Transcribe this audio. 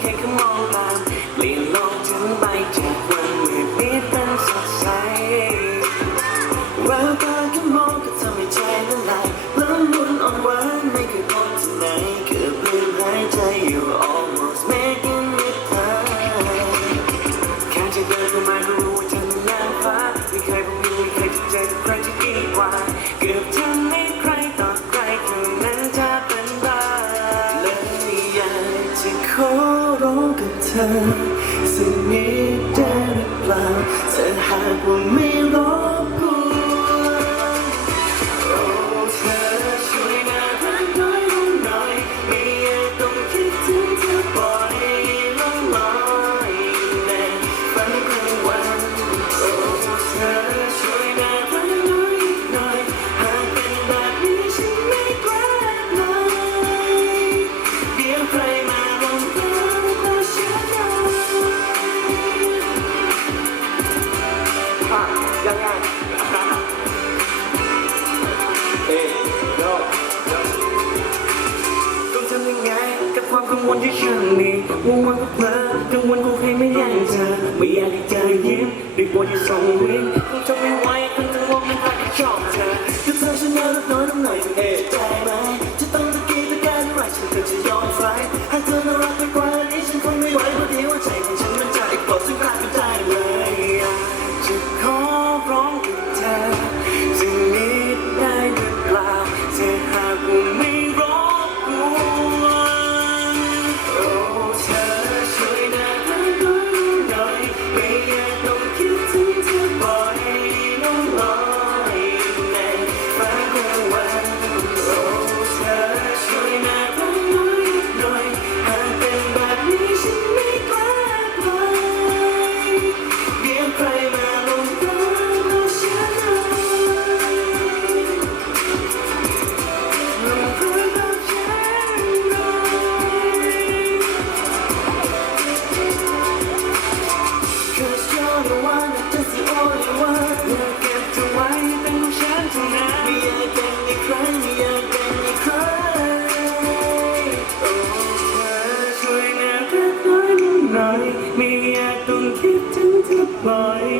แค่เขามองตามเปลี่ยนโลกทั้งใบจากวันมืดมิดเป็นสดใสแววตาแค่มองก็ทำให้ใจละลายล้นมุนอ่อนหวานไม่เคยพบที่ไหนเกือบลืมหายใจอยู่ almost making it time แค่จะเดินเข้ามาก็รู้ว่าเธอเป็นนางฟ้าไม่เคยพบมีไม่เคยจะเจอกับใครที่ดีกว่าเกือบทำให้ใครต่อใครคนนั้นจะเป็นบ้าเลยอยากจะขอ ร้องกับเธอสักนิดได้หรือเปล่าามกังวลที่ฉันมีว่างวันก็เพลิดกังวลคงให้ไม่ยังเธอไม่อยากให้เธอยิ้มด้วยบทที่ส่งวินคง by